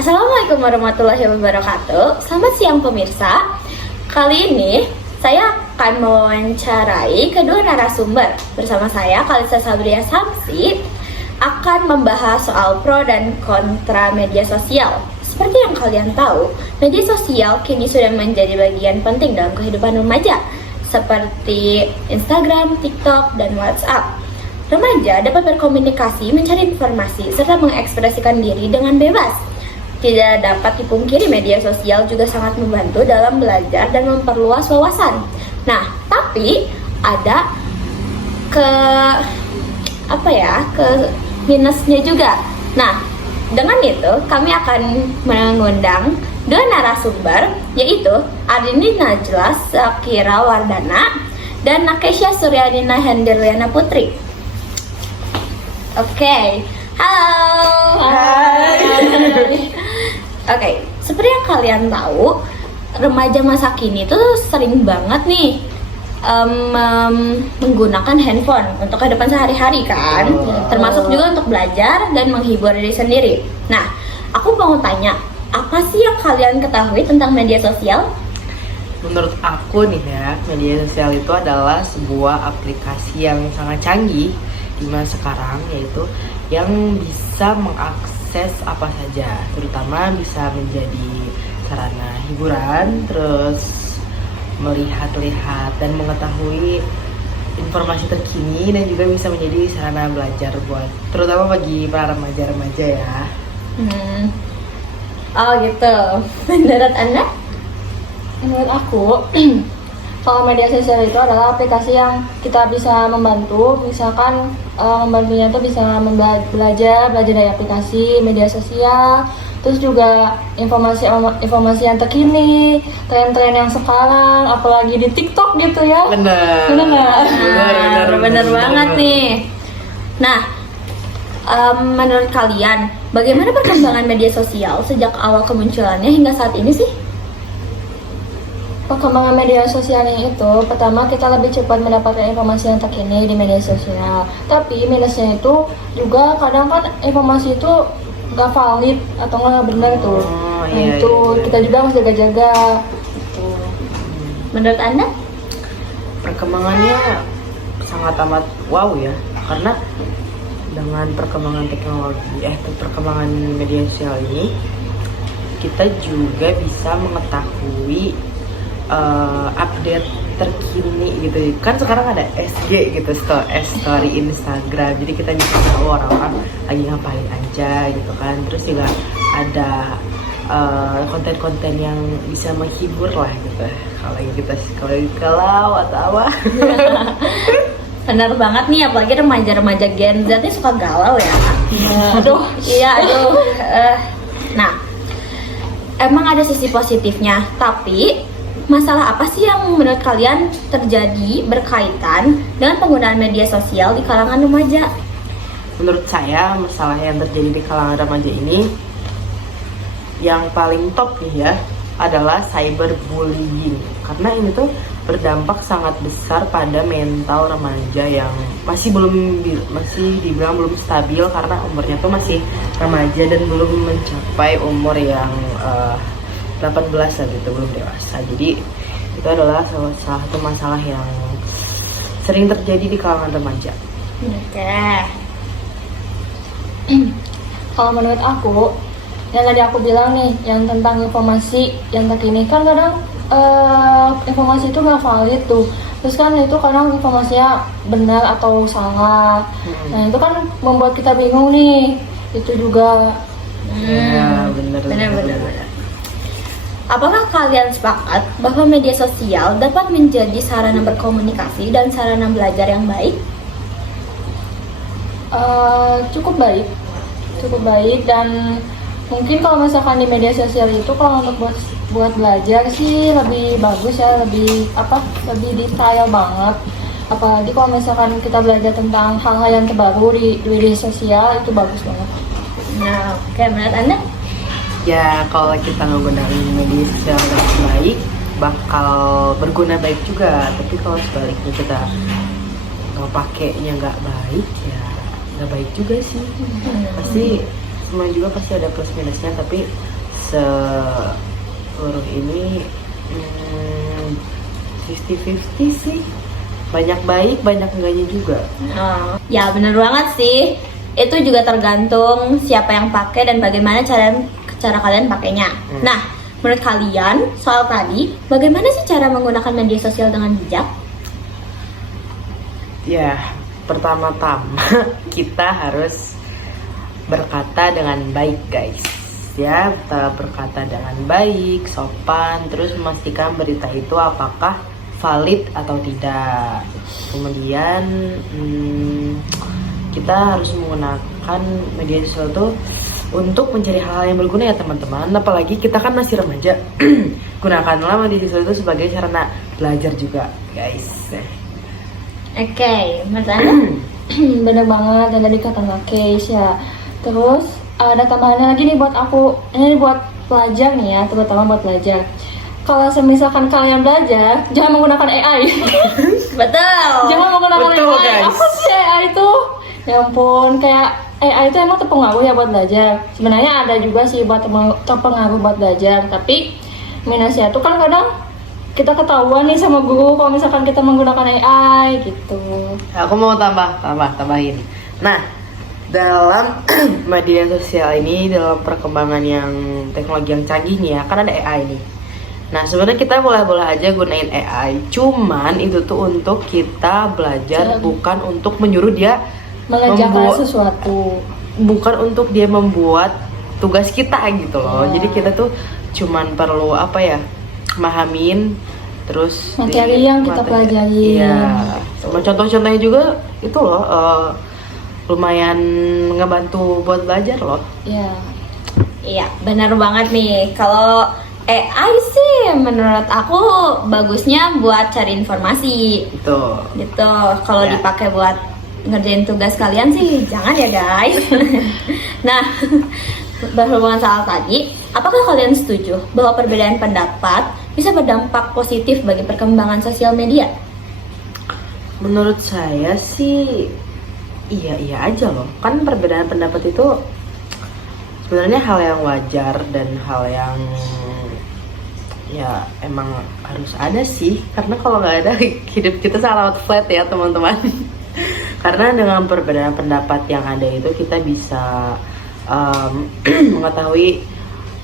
Assalamualaikum warahmatullahi wabarakatuh. Selamat siang pemirsa. Kali ini saya akan mewawancarai kedua narasumber. Bersama saya Kalisa Sabria Samsi akan membahas soal pro dan kontra media sosial. Seperti yang kalian tahu, media sosial kini sudah menjadi bagian penting dalam kehidupan remaja, seperti Instagram, TikTok, dan WhatsApp. Remaja dapat berkomunikasi, mencari informasi, serta mengekspresikan diri dengan bebas. Tidak dapat dipungkiri, media sosial juga sangat membantu dalam belajar dan memperluas wawasan. Nah, tapi ada ke minusnya juga. Nah, dengan itu kami akan mengundang dua narasumber, yaitu Ardini Najla Sakira Wardana dan Nakesha Suryadina Hendriana Putri. Oke, halo. Hai. Oke, seperti yang kalian tahu, remaja masa kini tuh sering banget nih menggunakan handphone untuk kehidupan sehari-hari kan, termasuk juga untuk belajar dan menghibur diri sendiri. Nah, aku mau tanya, apa sih yang kalian ketahui tentang media sosial? Menurut aku nih ya, media sosial itu adalah sebuah aplikasi yang sangat canggih di masa sekarang, yaitu yang bisa mengakses apa saja, terutama bisa menjadi sarana hiburan, terus melihat-lihat dan mengetahui informasi terkini, dan juga bisa menjadi sarana belajar buat terutama bagi para remaja-remaja ya. Oh gitu. Menurut Anda? Menurut aku, kalau media sosial itu adalah aplikasi yang kita bisa membantu, misalkan membantunya itu bisa belajar dari aplikasi media sosial, terus juga informasi yang terkini, tren-tren yang sekarang, apalagi di TikTok gitu ya. Benar Bener banget nih. Nah, menurut kalian, bagaimana perkembangan media sosial sejak awal kemunculannya hingga saat ini sih? Perkembangan media sosialnya itu, pertama kita lebih cepat mendapatkan informasi yang terkini di media sosial. Tapi minusnya itu juga kadang kan informasi itu gak valid atau nggak benar tuh. Kita juga harus jaga-jaga. Gitu. Menurut Anda? Perkembangannya sangat amat wow ya, karena dengan perkembangan teknologi, perkembangan media sosial ini, kita juga bisa mengetahui update terkini gitu kan. Sekarang ada SG gitu, story Instagram, jadi kita bisa tahu orang-orang lagi ngapain aja gitu kan. Terus juga ada konten-konten yang bisa menghibur lah gitu kalau atau apa. Benar banget nih, apalagi remaja-remaja Gen Z ini suka galau ya. Aduh. Nah, emang ada sisi positifnya, tapi masalah apa sih yang menurut kalian terjadi berkaitan dengan penggunaan media sosial di kalangan remaja? Menurut saya, masalah yang terjadi di kalangan remaja ini yang paling top nih ya adalah cyberbullying, karena ini tuh berdampak sangat besar pada mental remaja yang masih dibilang belum stabil, karena umurnya tuh masih remaja dan belum mencapai umur yang 18 lah gitu, belum dewasa. Jadi itu adalah salah satu masalah yang sering terjadi di kalangan remaja. Oke. Kalau menurut aku, yang tadi aku bilang nih, yang tentang informasi yang terkini, kan kadang informasi itu nggak valid tuh. Terus kan itu kadang informasinya benar atau salah. Nah itu kan membuat kita bingung nih. Itu juga. Benar. Apakah kalian sepakat bahwa media sosial dapat menjadi sarana berkomunikasi dan sarana belajar yang baik? Cukup baik, dan mungkin kalau misalkan di media sosial itu kalau untuk buat belajar sih lebih bagus ya, lebih detail banget. Apalagi kalau misalkan kita belajar tentang hal-hal yang terbaru di media sosial, itu bagus banget. Nah, oke, menurut Anda? Ya, kalau kita menggunakan media sosial dengan baik, bakal berguna baik juga. Tapi kalau sebaliknya kita nggak pakainya nggak baik, ya nggak baik juga sih. Pasti semua juga pasti ada plus minusnya, tapi seluruh ini 50-50 sih. Banyak baik, banyak enggaknya juga. Ya bener banget sih. Itu juga tergantung siapa yang pakai dan bagaimana cara kalian pakainya. Nah, menurut kalian soal tadi, bagaimana sih cara menggunakan media sosial dengan bijak? Ya, pertama-tama kita harus berkata dengan baik, guys. Ya, kita berkata dengan baik, sopan, terus memastikan berita itu apakah valid atau tidak. Kemudian kita harus menggunakan media sosial itu untuk mencari hal-hal yang berguna ya teman-teman. Apalagi kita kan masih remaja. Gunakanlah media sosial itu sebagai sarana belajar juga, guys. Oke, menurut Anda? Bener banget yang tadi kata Kak Keis ya. Terus ada tambahannya lagi nih buat aku. Ini buat pelajar nih ya, terutama buat pelajar. Kalau misalkan kalian belajar, jangan menggunakan AI. Betul. Jangan menggunakan Betul, AI. guys. Apa sih AI itu? Ya ampun, kayak AI itu emang terpengaruh ya buat belajar. Sebenarnya ada juga sih buat terpengaruh buat belajar, tapi minusnya itu kan kadang kita ketahuan nih sama guru kalau misalkan kita menggunakan AI gitu. Aku mau tambahin. Nah, dalam media sosial ini, dalam perkembangan yang teknologi yang canggih nih ya, kan ada AI nih. Nah, sebenarnya kita boleh-boleh aja gunain AI. Cuman itu tuh untuk kita belajar, bukan untuk menyuruh dia mengerjakan sesuatu. Bukan untuk dia membuat tugas kita gitu loh. Jadi kita tuh cuman perlu mahamin terus materi yang kita pelajari. Iya. Sama contoh-contohnya juga itu loh lumayan ngebantu buat belajar loh. Iya. Iya, benar banget nih. Kalau AI sih menurut aku bagusnya buat cari informasi. Gitu. Kalau Ya. dipakai buat ngerjain tugas kalian sih jangan ya guys. Nah, berhubungan soal tadi, apakah kalian setuju bahwa perbedaan pendapat bisa berdampak positif bagi perkembangan sosial media? Menurut saya sih iya aja loh. Kan perbedaan pendapat itu sebenarnya hal yang wajar dan hal yang ya emang harus ada sih, karena kalau nggak ada hidup kita sangat flat ya teman-teman. Karena dengan perbedaan pendapat yang ada itu kita bisa mengetahui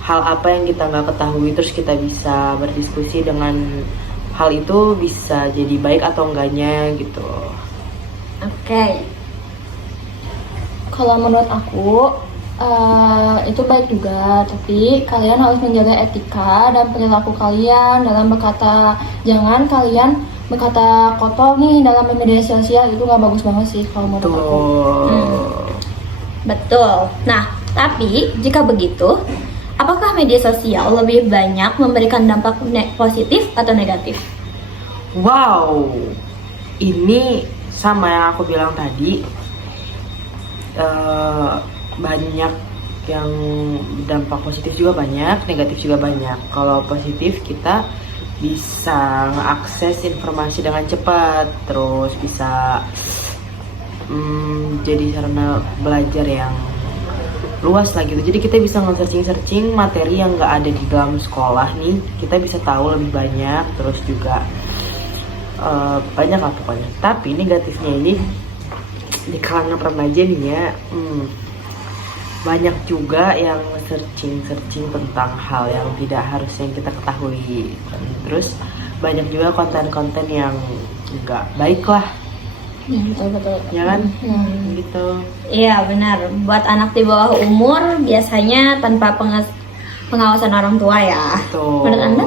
hal apa yang kita nggak ketahui, terus kita bisa berdiskusi dengan hal itu bisa jadi baik atau enggaknya gitu. Oke. Kalau menurut aku itu baik juga, tapi kalian harus menjaga etika dan perilaku kalian dalam berkata. Jangan kalian berkata kotor nih dalam media sosial, itu nggak bagus banget sih kalau menurut aku. Betul. Nah, tapi jika begitu, apakah media sosial lebih banyak memberikan dampak positif atau negatif? Wow, ini sama yang aku bilang tadi, banyak yang dampak positif juga banyak, negatif juga banyak. Kalau positif kita bisa mengakses informasi dengan cepat, terus bisa jadi sarana belajar yang luas lah gitu. Jadi kita bisa nge-searching materi yang nggak ada di dalam sekolah nih, kita bisa tahu lebih banyak. Terus juga banyak lah pokoknya. Tapi negatifnya ini di kalangan remaja nih ya, banyak juga yang searching tentang hal yang tidak harusnya kita ketahui. Dan terus banyak juga konten-konten yang nggak baik lah. Ya, betul. Ya kan? Gitu. Iya benar. Buat anak di bawah umur biasanya tanpa pengawasan orang tua ya. Betul. Menurut Anda?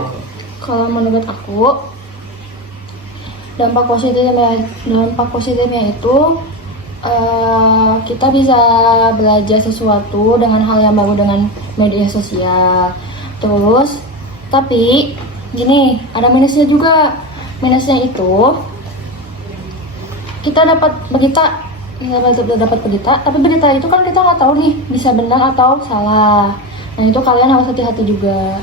Kalau menurut aku dampak positifnya itu kita bisa belajar sesuatu dengan hal yang baru dengan media sosial. Terus tapi gini, ada minusnya juga. Minusnya itu kita dapat berita, tapi berita itu kan kita nggak tahu nih bisa benar atau salah. Nah itu kalian harus hati-hati juga.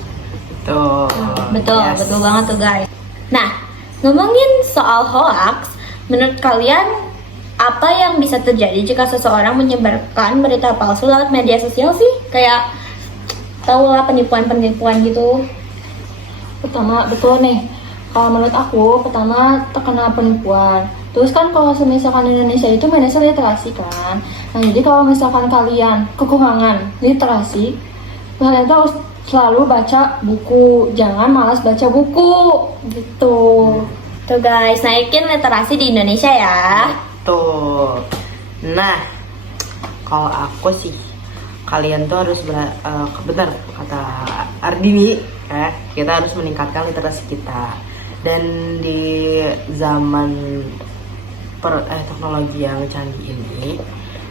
Betul, Yes. betul banget tuh guys. Nah, ngomongin soal hoax, menurut kalian apa yang bisa terjadi jika seseorang menyebarkan berita palsu lewat media sosial sih? Kayak tahu lah penipuan gitu. Pertama, betul nih. Kalau menurut aku, pertama terkena penipuan. Terus kan kalau misalkan Indonesia itu minusnya literasi kan. Nah jadi kalau misalkan kalian kekurangan literasi, kalian tuh harus selalu baca buku. Jangan malas baca buku gitu. Tuh guys, naikin literasi di Indonesia ya. Tuh. Nah, kalau aku sih, kalian tuh harus benar kata Ardini, kita harus meningkatkan literasi kita. Dan di zaman teknologi yang canggih ini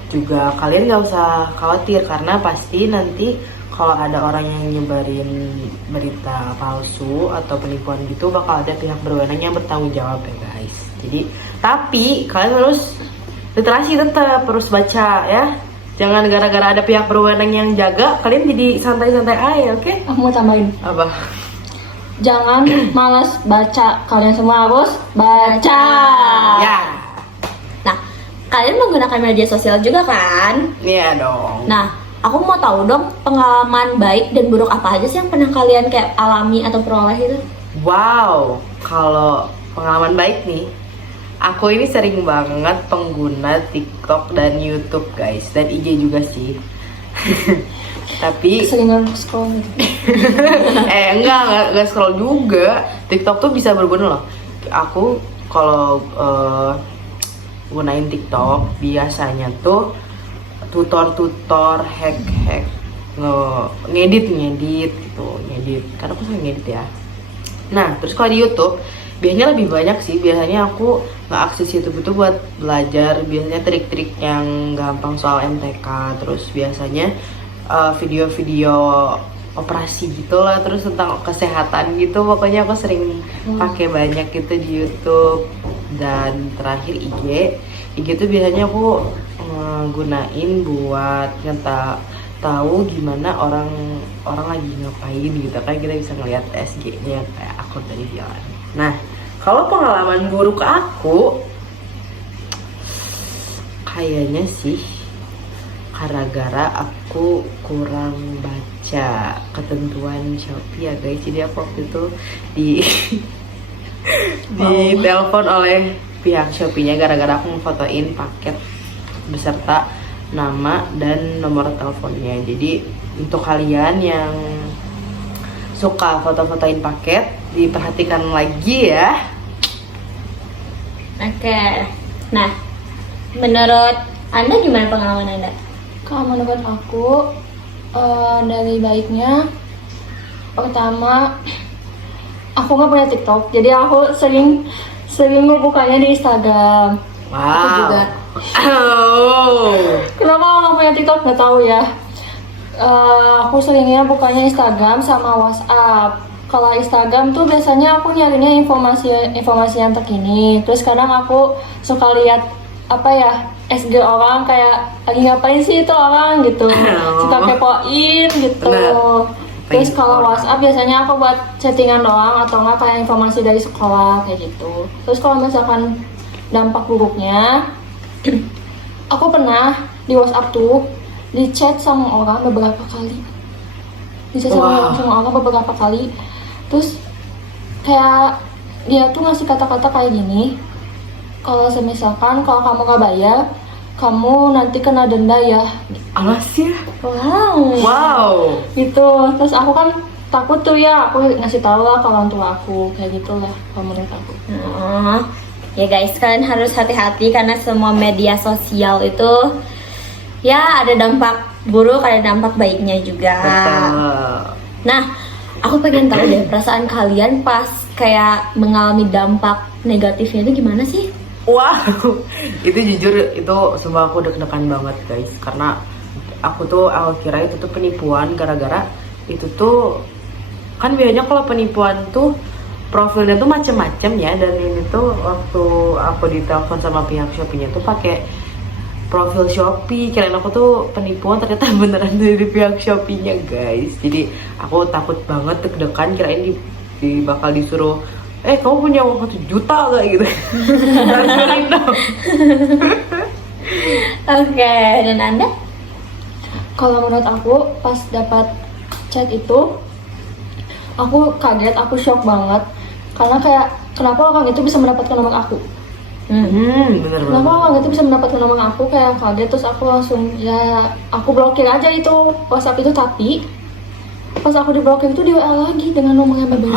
juga kalian nggak usah khawatir, karena pasti nanti kalau ada orang yang nyebarin berita palsu atau penipuan gitu bakal ada pihak berwenang yang bertanggung jawab ya guys. Jadi tapi kalian harus literasi, tetap harus baca ya. Jangan gara-gara ada pihak berwenang yang jaga kalian jadi santai-santai aja, oke? Aku mau tambahin. Apa? Jangan malas baca. Kalian semua harus baca. Ya. Nah, kalian menggunakan media sosial juga kan? Iya dong. Nah, aku mau tahu dong pengalaman baik dan buruk apa aja sih yang pernah kalian kayak alami atau peroleh itu? Wow, kalau pengalaman baik nih, aku ini sering banget pengguna TikTok dan YouTube guys, dan IG juga sih. Tapi Seringan scroll gitu. enggak scroll juga. TikTok tuh bisa berguna loh. Aku kalau gunain TikTok biasanya tuh tutor hack ngedit gitu, karena aku sering ngedit ya. Nah terus kalau di YouTube biasanya lebih banyak sih. Biasanya aku nggak akses YouTube itu buat belajar, biasanya trik-trik yang gampang soal MTK. Terus biasanya video-video operasi gitulah, terus tentang kesehatan gitu. Pokoknya aku sering pakai banyak gitu di YouTube. Dan terakhir IG tuh biasanya aku gunain buat tahu gimana orang lagi ngapain gitu kan. Kita bisa ngeliat SG-nya kayak akun tadi bilang. Nah kalau pengalaman buruk aku kayaknya sih gara-gara aku kurang baca ketentuan Shopee ya guys. Jadi aku waktu itu ditelepon oleh pihak Shopee-nya gara-gara aku memfotoin paket beserta nama dan nomor teleponnya. Jadi untuk kalian yang suka foto-fotoin paket, diperhatikan lagi ya. Oke. Nah, menurut Anda gimana pengalaman Anda? Kalau menurut aku, dari baiknya, pertama, aku nggak punya TikTok, jadi aku sering ngebukanya di Instagram. Wow. Aku juga. Oh. Kenapa aku nggak punya TikTok nggak tahu ya. Aku seringnya bukanya Instagram sama WhatsApp. Kalau Instagram tuh biasanya aku nyarinya informasi yang terkini. Terus kadang aku suka lihat SG orang kayak lagi ngapain sih itu orang gitu. Suka kepoin gitu. Terus kalau WhatsApp biasanya aku buat chattingan doang atau nggak kayak informasi dari sekolah kayak gitu. Terus kalau misalkan dampak buruknya, aku pernah di WhatsApp tuh di chat sama orang beberapa kali. Sama orang beberapa kali. Terus kayak dia tuh ngasih kata-kata kayak gini, kalau misalkan kalau kamu gak bayar, kamu nanti kena denda ya. Alas ya. Wow. Gitu. Terus aku kan takut tuh ya, aku ngasih tahu lah ke orang tua aku kayak gitulah kalau menurut aku. Ya guys, kalian harus hati-hati karena semua media sosial itu ya ada dampak buruk, ada dampak baiknya juga. Betul. Nah, aku pengen tahu deh perasaan kalian pas kayak mengalami dampak negatifnya itu gimana sih? Wow, itu jujur itu semua aku deg-degan banget guys, karena aku tuh awal kira itu tuh penipuan gara-gara itu tuh kan biasanya kalau penipuan tuh profilnya tuh macem-macem ya. Dan ini tuh waktu aku ditelepon sama pihak Shopee-nya tuh pakai profil Shopee, kirain aku tuh penipuan, ternyata beneran dari pihak Shopee-nya guys. Jadi aku takut banget, deg-degan, kirain bakal disuruh kamu punya uang 1 juta gak gitu. Oke, dan Anda? Kalau menurut aku pas dapat chat itu, aku kaget, aku shock banget. Karena kayak, kenapa orang itu bisa mendapatkan nomor aku? Bener Kenapa banget. orang itu bisa mendapatkan nomor aku? Kayak kaget, terus aku langsung, ya aku blokir aja itu WhatsApp itu. Tapi pas aku diblokir itu, dia WA lagi dengan nomor yang berbeda.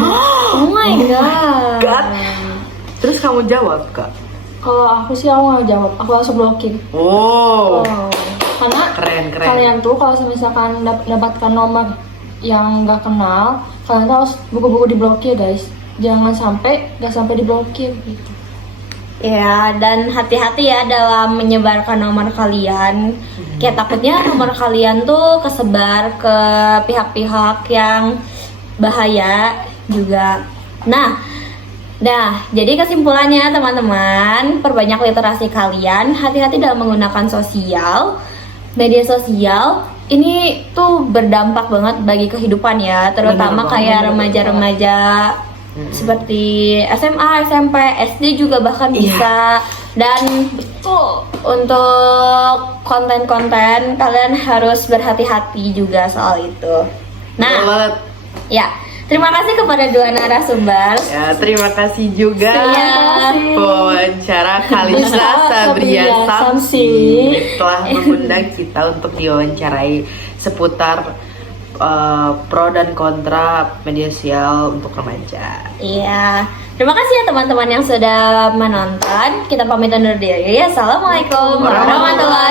Oh my god. God. Terus kamu jawab Kak? Kalau aku sih, aku nggak jawab, aku langsung blokir. Oh, Karena keren. kalian tuh kalau misalkan dapatkan nomor yang nggak kenal, kalian tuh harus buku-buku diblokir guys. Jangan sampai nggak sampai diblokir gitu. Ya, dan hati-hati ya dalam menyebarkan nomor kalian. Kayak takutnya nomor kalian tuh kesebar ke pihak-pihak yang bahaya juga. Nah, jadi kesimpulannya teman-teman, perbanyak literasi kalian, hati-hati dalam menggunakan media sosial. Ini tuh berdampak banget bagi kehidupan ya, terutama Bener kayak banget. remaja-remaja seperti SMA, SMP, SD juga bahkan Iya. bisa. Dan untuk konten-konten kalian harus berhati-hati juga soal itu. Nah, Banget. ya, terima kasih kepada dua narasumber. Ya, terima kasih juga Iya. pewawancara Kalisa Sabria Samsi telah mengundang kita untuk diwawancarai seputar pro dan kontra media sosial untuk remaja. Iya, terima kasih ya teman-teman yang sudah menonton. Kita pamit undur diri. Assalamualaikum warahmatullahi